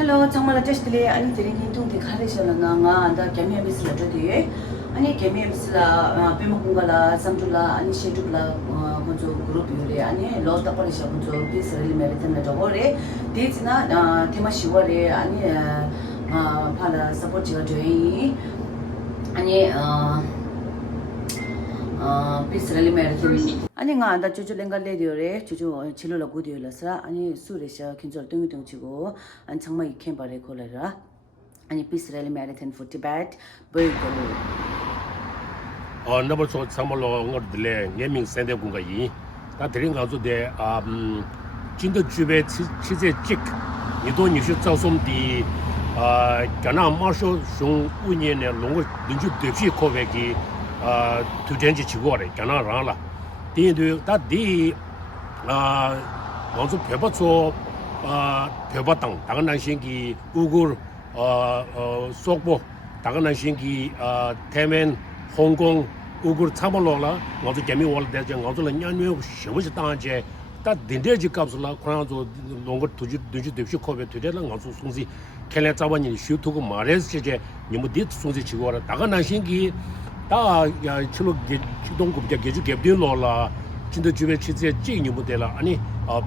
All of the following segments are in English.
Hello, 정말 just 아니 드링king 통 데카레션나 안다 개미비스라 저디 아니 개미비스라 베모군가라 삼줄라 아니 셰두라 먼저 그룹이래 아니 로다 버리셔 먼저 비스를 메리트나 저거래 데이트나 테마 10월에 아니 팔아 서포트가 되이 아니 비스를 메리트 아니 나다 주주랭가 레디오래 주주 질러라 고디올라서 아니 수레셔 긴절 뚱뚱치고 안 정말 이 캠바레 콜레라 아니 비스라리 marathon for Tibet 벌고 number so samalo ngordle ngeming sende kunga yi ta 드린 가조데 진도 주베 치제 직 이도 니슈 자솜디 가나 마쇼 숑 우니네 롱고 닌주 데피 코베기 투젠지 지고래 가나 라라 디도 다디 먼저 배버초 배버당 당난 신기 우굴 속보 당난 신기 태멘 홍콩 우굴 참을로라 먼저 개미 월대제 먼저 년년 쉬우지 당제 다 딘데지 값을라 그러나도 농거 두지 됩시 코베 되려는 먼저 송지 켈레 잡아니 슈투고 말해서 니무디 송지 지고라 당난 신기 다 치로 기동급제 계주 갭딜로라 진짜 주변 치즈에 찌니 못되라 아니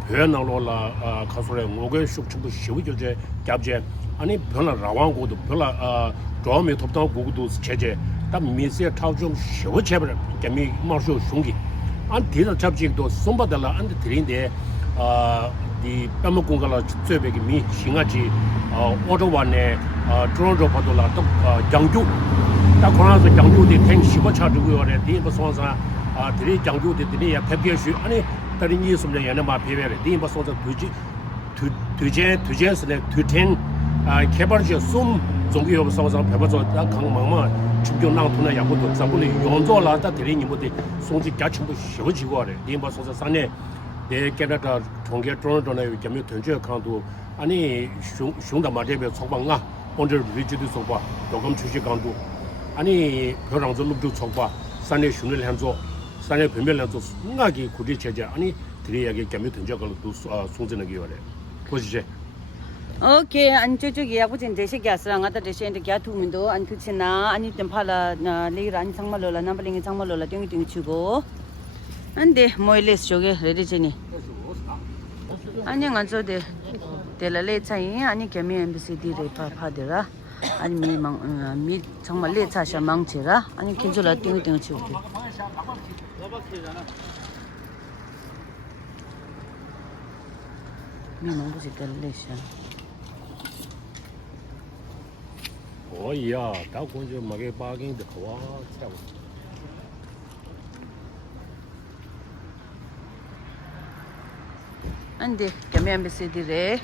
변나로라 가소래 뭐게 숙충도 쉬우죠 겹제 아니 변나 라왕고도 별라 조음에 톱다 고고도 체제 딱 미세 타좀 쉬우체버 개미 마쇼 숑기 안 뒤도 잡직도 손바달라 안 드린데 이 뺨먹공가라 최백이 미 싱아지 오토반에 트론토 파돌라 또 장주 딱 그러나서 장주대 탱 15차 주고요래 뒤에 소사 드리 장주대 드리야 패비슈 아니 다른 이 숨내 연에 마 패배래 뒤에 소사 두제스네 두텐 개발지 숨 종교 소사 패버서 강망마 중경랑 통나 야고도 잡고는 용조라 다 드리 니모데 송지 가침도 쉬어지고래 뒤에 소사 산에 내 깨다가 통계 트론토네 겸 전체 강도 아니 숑다 마데베 총방아 오늘 리지도 소바 도금 주시 강도 아니 벼랑저 룩도 총바 산에 슌을 한조 산에 변별한조 순하게 구리 체제 아니 드리야게 겸 전체 강도 송전하게 요래 보시제 오케이 안 저쪽이 야부진 대시기야스랑 아다 대시인데 야투민도 안 그치나 아니 템팔라 레이라 아니 상말로라 남블링이 상말로라 띵띵 치고 안데 모일레스 쪽에 레디지니 아니 간저데 델레 차이 아니 개미 엠비시디 레파파데라 아니 미 정말 레차샤 망치라 아니 긴줄라 띵띵 치고 미 농부지 델레샤 오야 다 கொஞ்ச 막에 빠긴데 와 참 안돼 개미 엠비시디레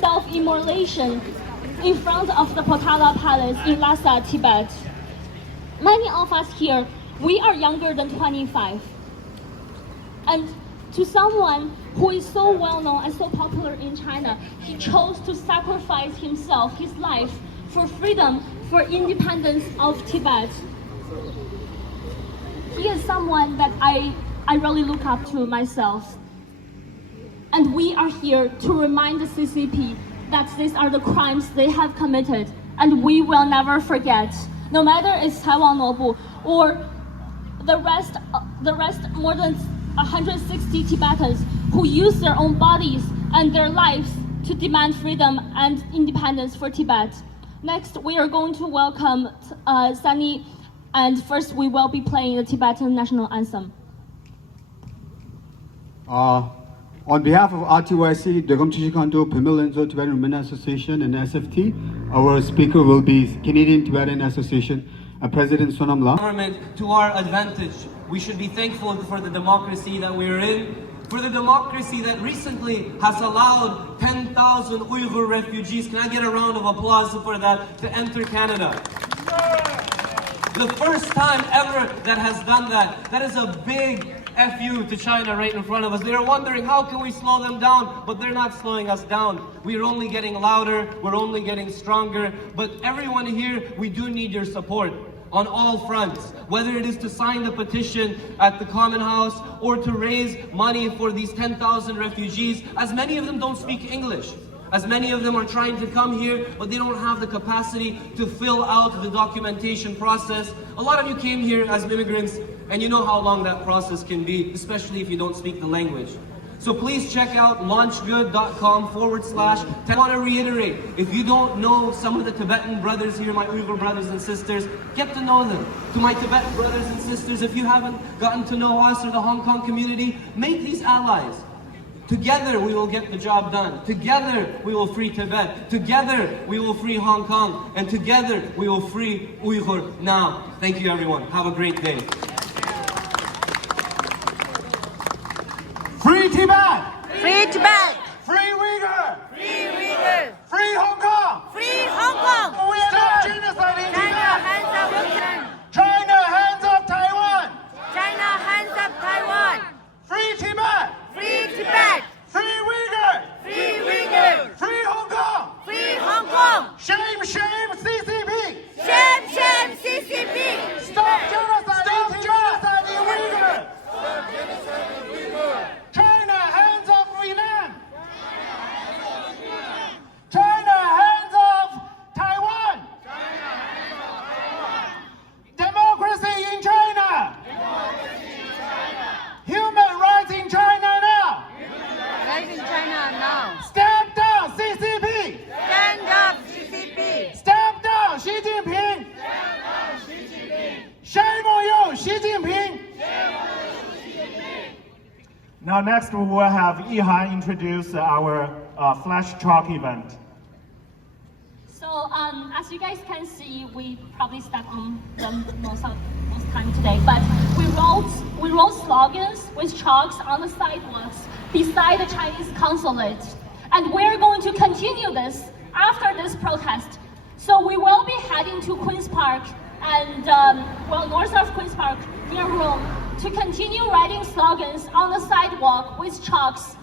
Self-immolation in front of the Potala Palace in Lhasa, Tibet. Many of us here, we are younger than 25. And to someone who is so well known and so popular in China, he chose to sacrifice himself, his life, for freedom, for independence of Tibet. He is someone that I really look up to myself. And we are here to remind the CCP that these are the crimes they have committed, and we will never forget. No matter it's Taiwan Nobu or the rest more than 160 Tibetans who use their own bodies and their lives to demand freedom and independence for Tibet. Next, we are going to welcome Sunny, and first we will be playing the Tibetan national anthem. On behalf of RTYC, Degom Chichikanto, Pimilenzo Tibetan Women Association, and SFT, our speaker will be Canadian Tibetan Association President Sonam La. Government to our advantage. We should be thankful for the democracy that we're in, for the democracy that recently has allowed 10,000 Uyghur refugees, can I get a round of applause for that, to enter Canada? The first time ever that has done that. That is a big F you to China right in front of us. They're wondering how can we slow them down, but they're not slowing us down. We're only getting louder, we're only getting stronger. But everyone here, we do need your support on all fronts, whether it is to sign the petition at the Common House or to raise money for these 10,000 refugees, as many of them don't speak English. As many of them are trying to come here, but they don't have the capacity to fill out the documentation process. A lot of you came here as immigrants, and you know how long that process can be, especially if you don't speak the language. So please check out launchgood.com/. I want to reiterate, if you don't know some of the Tibetan brothers here, my Uyghur brothers and sisters, get to know them. To my Tibetan brothers and sisters, if you haven't gotten to know us or the Hong Kong community, make these allies. Together we will get the job done. Together we will free Tibet. Together we will free Hong Kong. And together we will free Uyghur now. Thank you everyone. Have a great day. Free Tibet! Free Tibet! Free Uyghur! Free Uyghur! Free Hong Kong! Free Hong Kong! Stop genocide in China Tibet! hands up Ukraine! China hands up Taiwan! China hands up Taiwan! Free Tibet! Free Tibet! Free Uyghur! Free Uyghur! Free Hong Kong! Free Hong Kong! Shame, shame, CCP! Shame, shame, CCP! Stop genocide in Uyghur! China hands up Vietnam! China hands up Taiwan! Democracy in China! Human rights in China now! Right in China now! Stand down, CCP! Stand up, CCP! Stand down, Xi Jinping! Shame on you, Xi Jinping! Now next we will have Yihan introduce our flash chalk event. So as you guys can see, we probably stuck on them most time today, but we wrote slogans with chalks on the sidewalks beside the Chinese consulate. And we're going to continue this after this protest. So we will be heading to Queen's Park and north of Queen's Park near Rome to continue writing slogans on the sidewalk with chalks.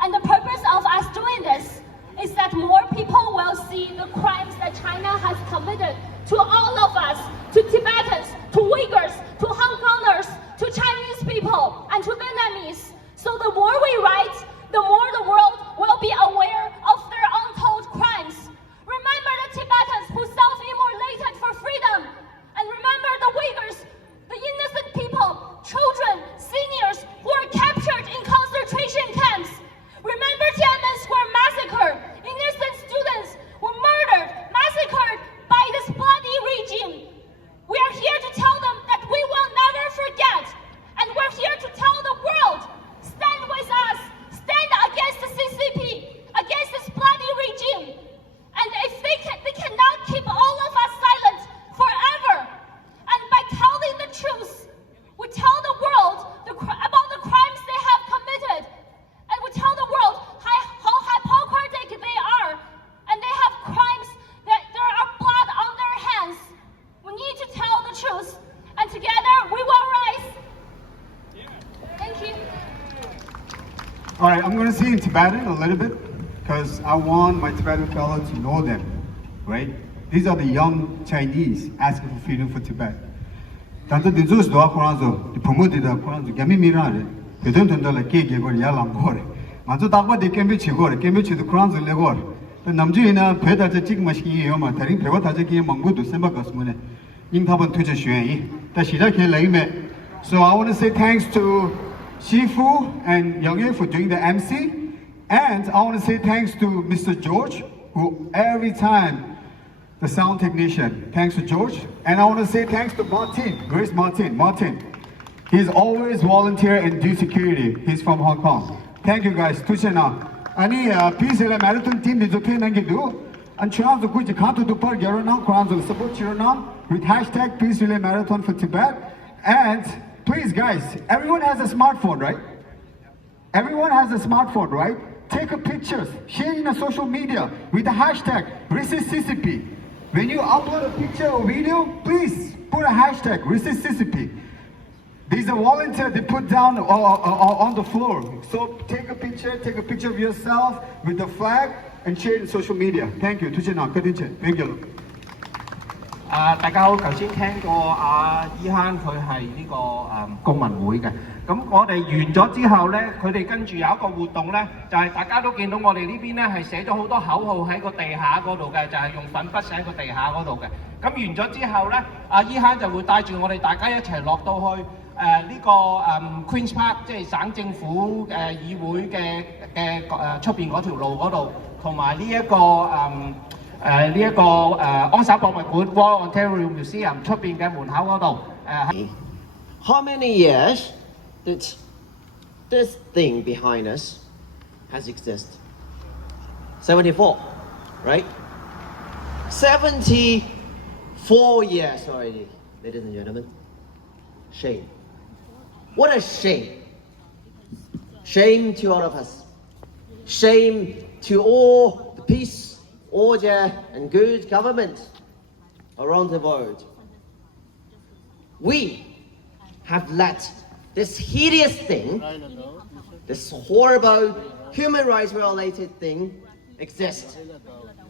And the purpose of us doing this is that more people will see the crimes that China has committed to all of us, to Tibetans, to Uyghurs, to Hong Kongers, to Chinese people, and to Vietnamese. So the more we write, the more the world will be aware of their untold crimes. Remember the Tibetans who self-immolated for freedom. And remember the Uyghurs, the innocent people, children, seniors who were captured in concentration camps. Remember Tiananmen Square massacre. Innocent students were murdered, massacred by this bloody regime. We are here to tell them that we will never forget. And we're here to tell the world, stand with us, stand against the CCP, against this bloody regime. And if they cannot keep all of us silent forever. And by telling the truth, we tell the world about the crimes they have committed. And we tell the world how hypocritic they are. And they have crimes that there are blood on their hands. We need to tell the truth. And together we will rise. Thank you. All right, I'm going to say in Tibetan a little bit because I want my Tibetan fellows to know them, right? These are the young Chinese asking for freedom for Tibet. Tanto de zos doa Quranzo, the promoted the Quranzo, Gami Mirare, they don't know like Kegi or Yalam Gore. Manzo Dagba de Cambridge Gore, Cambridge the Quranzo Legor. The Namjuina Peda Chik Machine Yoma, Taring Pevotaki Mangudu, Sembakasmune, in Taban Tuja Shui, Tashida Laime. So I want to say thanks to Shifu and Youngye for doing the MC. And I want to say thanks to Mr. George, who every time the sound technician. Thanks to George. And I want to say thanks to Martin. Where's Martin? Martin. He's always volunteer and do security. He's from Hong Kong. Thank you guys. Tuchena. Ani peace marathon team is okay nangidu. And Chiranzo kuji kanto do par Yaronam, Kranzo support Chiranam with hashtag Peace Relay Marathon for Tibet. And please guys, everyone has a smartphone, right? Everyone has a smartphone, right? Take a pictures, share in a social media with the hashtag resist CCP. When you upload a picture or video, please put a hashtag resist CCP. These are volunteers they put down on the floor. So take a picture of yourself with the flag and share it in social media. Thank you. Thank you. 大家好，頭先聽過伊慳佢係呢個公民會嘅。咁我哋完咗之後呢，佢哋跟住有一個活動呢，就係、大家都見到我哋呢邊呢係寫咗好多口號喺個地下嗰度嘅，就係、用粉筆寫喺個地下嗰度嘅。咁完咗之後呢，伊慳就會帶住我哋大家一齊落到去呢個Queen's Park， 即係省政府議會嘅出邊嗰條路嗰度，同埋呢一個安省博物館 Royal Ontario Museum 出邊嘅門口嗰度How many years that this thing behind us has existed? 74, right? 74 years already, ladies and gentlemen. Shame. What a shame. Shame to all of us. Shame to all the peace, order, and good government around the world. We have let this hideous thing, this horrible human rights related thing exist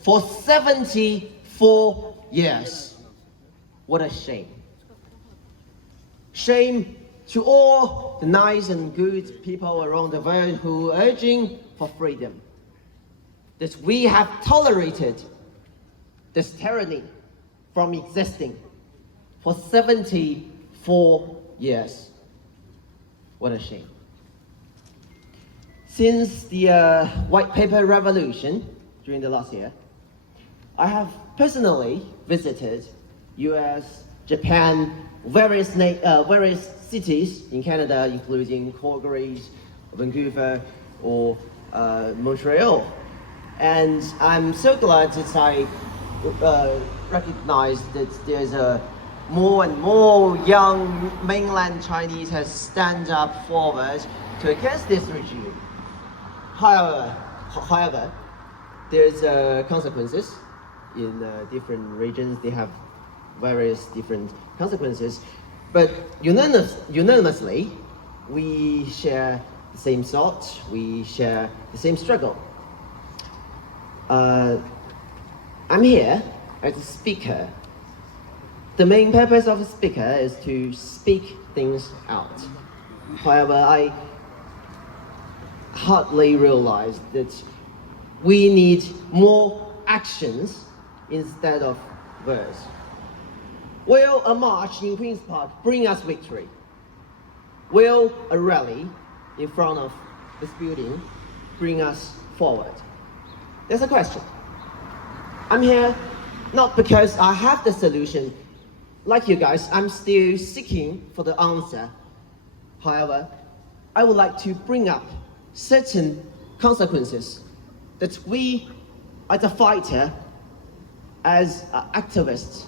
for 74 years. What a shame. Shame to all the nice and good people around the world who are urging for freedom. That we have tolerated this tyranny from existing for 74 years. What a shame. Since the White Paper Revolution during the last year, I have personally visited US, Japan, various cities in Canada, including Calgary, Vancouver, or Montreal. And I'm so glad that I recognize that there's more and more young mainland Chinese has stand up forward to against this regime. However, there's consequences in different regions. They have various different consequences, but unanimously, we share the same thought. We share the same struggle. I'm here as a speaker. The main purpose of a speaker is to speak things out. However, I hardly realized that we need more actions instead of words. Will a march in Queen's Park bring us victory? Will a rally in front of this building bring us forward? There's a question. I'm here not because I have the solution. Like you guys, I'm still seeking for the answer. However, I would like to bring up certain consequences that we, as a fighter, as activists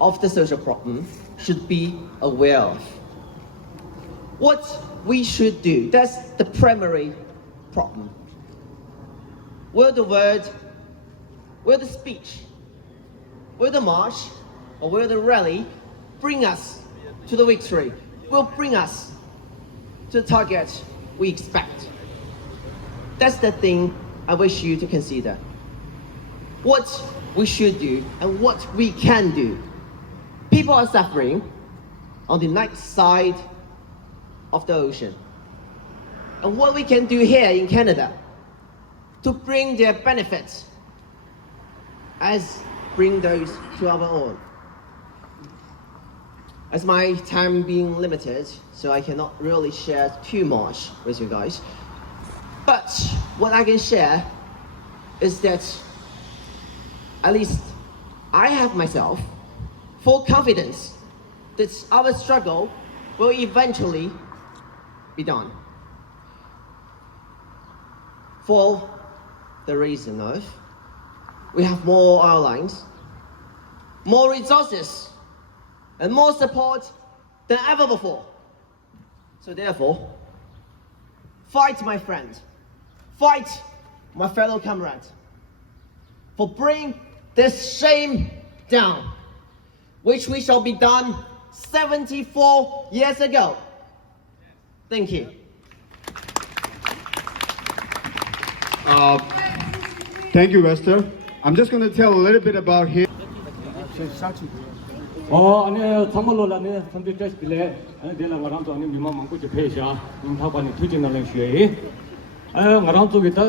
of the social problem, should be aware of. What we should do, that's the primary problem. Will the word, will the speech, will the march, or will the rally bring us to the victory? Will bring us to the target we expect? That's the thing I wish you to consider. What we should do and what we can do. People are suffering on the next side of the ocean. And what we can do here in Canada to bring their benefits as bring those to our own. As my time being limited, so I cannot really share too much with you guys. But what I can share is that at least I have myself full confidence that our struggle will eventually be done. For the reason of we have more airlines, more resources, and more support than ever before. So therefore, fight, my friend, fight, my fellow comrades, for bring this shame down, which we shall be done 74 years ago. Thank you. Thank you, Wester. I'm just going to tell a little bit about him. 아니 참말로라네 선비 테스트래 내가 가랑도 아니 미만 먹고 저 페이샤 인타관이 투진하는 시에 가랑 쪽에다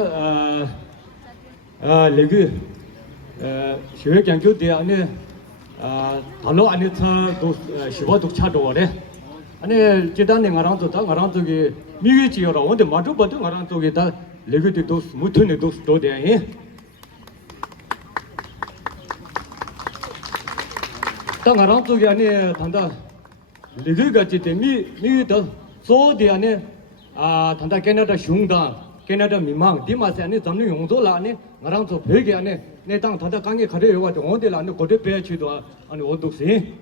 레그 시외 경교대 안에 달로 안에 차도 시바도 차도래 아니 제단에 가랑도 다 가랑 쪽에 미게 지어라 근데 맞도 봐도 가랑 쪽에다 레그도 도스 무튼에 도스 도대 당가랑 쪽이 아니 단다 리그 같이 미미더 소디 아니 단다 캐나다 슝다 캐나다 미망 디마세 아니 점는 용도라 아니 나랑 저 베게 아니 내땅 단다 강에 가려요 가지고 어디라 아니 고대 배치도 아니 어둑시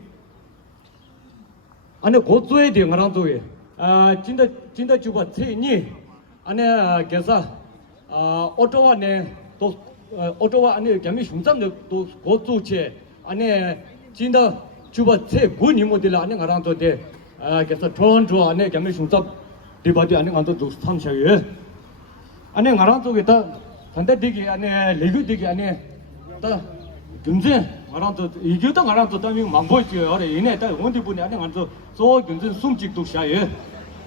아니 고조에 돼 나랑 쪽에 진짜 주바 체니 아니 계사 오토와네 또 오토와 아니 겸이 슝삼도 또 고조체 아니 진짜 주바 제 군이 모델 안에 가랑도 돼 그래서 토론토 안에 겸이 숭삽 디바디 안에 간도 두 삼셔요 안에 가랑도 있다 단대 되기 안에 레그 되기 안에 다 근제 가랑도 이교도 가랑도 담이 만보지요 어래 이내 다 원디 분이 안에 간도 소 근제 숨직도 샤요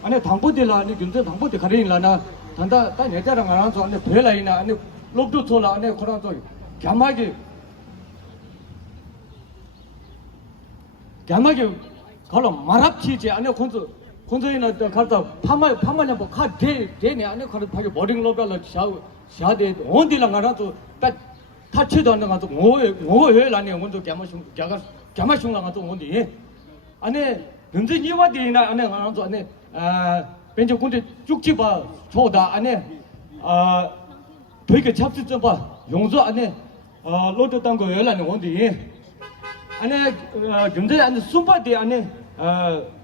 안에 당보들 안에 근제 당보들 가리라나 단다 다 내자랑 가랑도 안에 배라이나 안에 롭도 돌아 안에 가랑도 겸하게 야마게 걸어 마랍치지 안에 콘소이나 갈다 파마냐 뭐 카데네 안에 걸어 파게 버링 로달라 샤데 온디랑 가라도 딱 타치도 안 나가도 뭐에 라네 온도 야마슝 나가도 온디 안에 근데 니와디나 안에 가라도 안에 벤저 군대 쭉지 봐 저다 안에 되게 잡지 좀봐 용서 안에 로드 땅거 열라네 온디 안에 근데 안에 숨바디 안에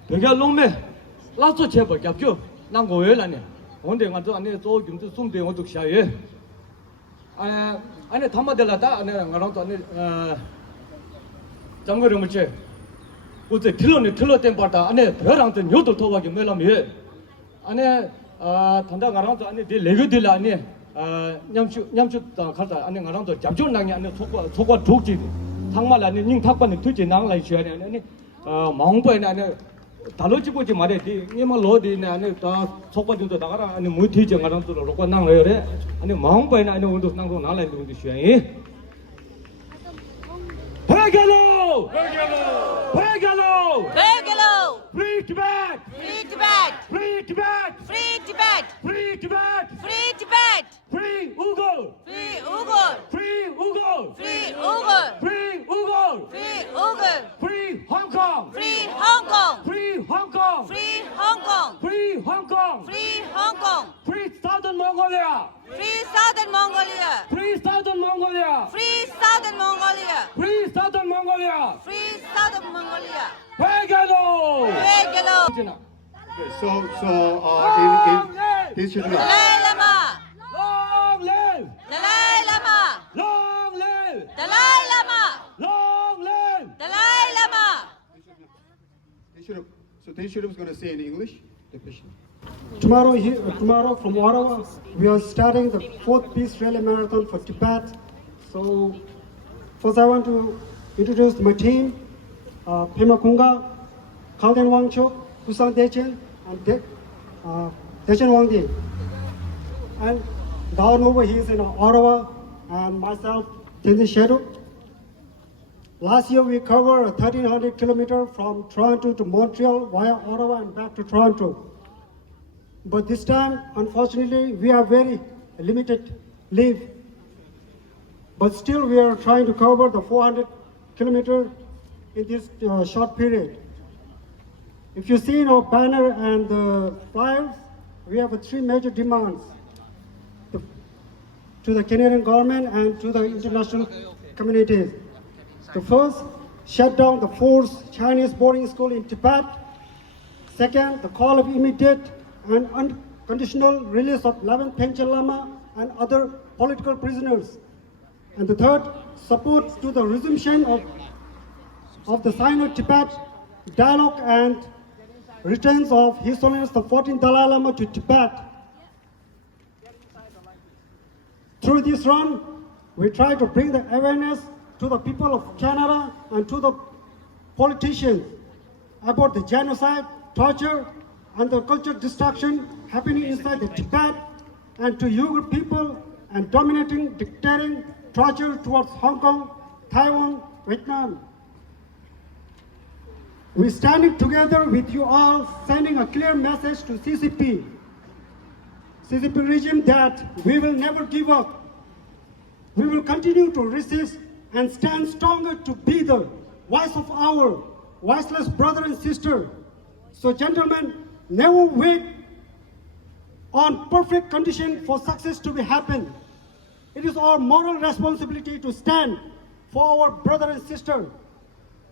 되게 롱매 라서 제발 잡죠 난 거열라네 언제 가서 안에 저 근데 숨대 어떻게 샤예 안에 담아들라다 안에 가랑도 안에 장거리 물체 어제 틀러된 바다 안에 벼랑던 요도 더하게 mel라미 안에 단다 가랑도 안에 내 레거들 안에 냠추 가다 안에 가랑도 잡존당이 안에 속과 독지 정말 아니 닝 탁반이 투지 나랑라이 쉬어야 아니 마음보에 안에 달로지고지 말해 니만 로디네 안에 다 속바도 나가라 아니 무티지 가랑도 로고 나랑래 아니 마음보에 안에 온도 나고 나라이 온도 쉬어야 Begalo! Free Tibet! Free Tibet! Free Tibet! Free Tibet! Free Tibet! Free Tibet! Free Uyghur! Free Uyghur! Free Uyghur! Free Uyghur! Free Uyghur! Free Uyghur! Free Hong Kong! Free Hong Kong! Free Hong Kong! Free Hong Kong! Free Hong Kong! Free Hong Kong! Free Southern Mongolia! Free Southern Mongolia! Free Southern Mongolia! Free Southern Mongolia! Free Southern Mongolia! Free Southern Mongolia! Begalo! Begalo! In history, Dalai Lama! Long live! Dalai Lama! Long live! Dalai Lama! Long live! Dalai Lama! so Tenshurum is going to say in English the question. Tomorrow from Ottawa, we are starting the 4th Peace Rally Marathon for Tibet. So first I want to introduce my team, Pema Kunga, Kalden Wangchuk, Kusang Dechen, and Dechen Wangdi. And down over here is in Ottawa, and myself, Tenzin Shedu. Last year we covered 1,300 kilometers from Toronto to Montreal via Ottawa and back to Toronto. But this time, unfortunately, we have very limited leave. But still, we are trying to cover the 400 kilometers in this short period. If you see in our banner and the flyers, we have 3 major demands to the Canadian government and to the international communities. The first, shut down the forced Chinese boarding school in Tibet. Second, the call of immediate and unconditional release of 11 Panchen Lama and other political prisoners. And the third, support to the resumption of the Sino-Tibet dialogue and returns of His Holiness the 14th Dalai Lama to Tibet. Through this run, we try to bring the awareness to the people of Canada and to the politicians about the genocide, torture, and the cultural destruction happening inside the Tibet, and to Uyghur people and dominating, dictating torture towards Hong Kong, Taiwan, Vietnam. We're standing together with you all, sending a clear message to CCP regime that we will never give up. We will continue to resist and stand stronger to be the voice of our voiceless brother and sister. So gentlemen, never wait on perfect condition for success to be happen. It is our moral responsibility to stand for our brother and sister.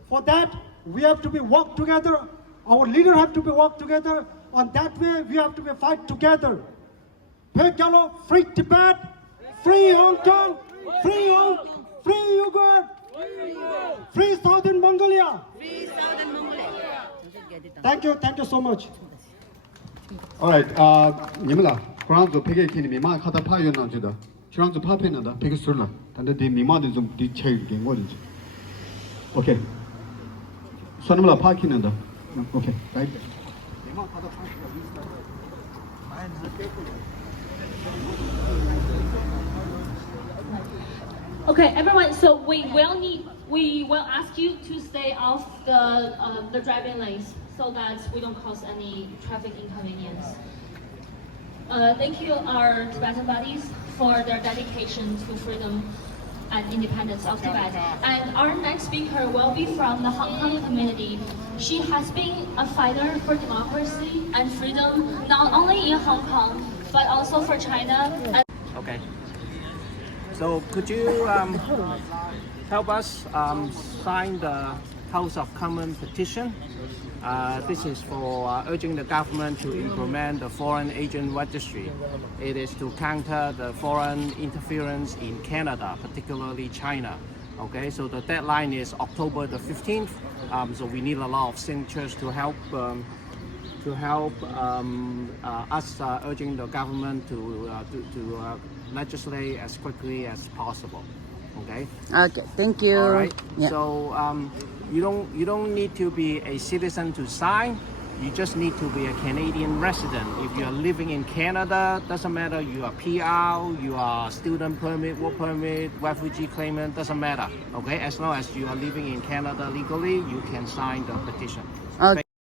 For that, we have to be work together. Our leader have to be work together. On that way, we have to be fight together. Free Tibet, free Hong Kong, free Uyghur, free Southern Mongolia. Thank you so much. Alright, 你们啦，可能做 PK 听的密码，看到怕有哪知道，就让做怕骗了的 PK 输了，但是的密码的种的钱给我的。OK， 算你们啦怕听了的 ，OK， 来。 Okay, everyone. So we will ask you to stay off the driving lanes so that we don't cause any traffic inconvenience. Thank you, our Tibetan buddies, for their dedication to freedom and independence of Tibet. And our next speaker will be from the Hong Kong community. She has been a fighter for democracy and freedom, not only in Hong Kong, but also for China. Okay. So could you help us sign the House of Commons petition? This is for urging the government to implement the foreign agent registry. It is to counter the foreign interference in Canada, particularly China. Okay, so the deadline is October the 15th. So we need a lot of signatures to help us urging the government to legislate as quickly as possible. Okay. Okay, thank you. All right. Yeah. So you don't need to be a citizen to sign. You just need to be a Canadian resident. If you are living in Canada, doesn't matter. You are PR, you are student permit, work permit, refugee claimant, doesn't matter. Okay, as long as you are living in Canada legally, you can sign the petition. Okay.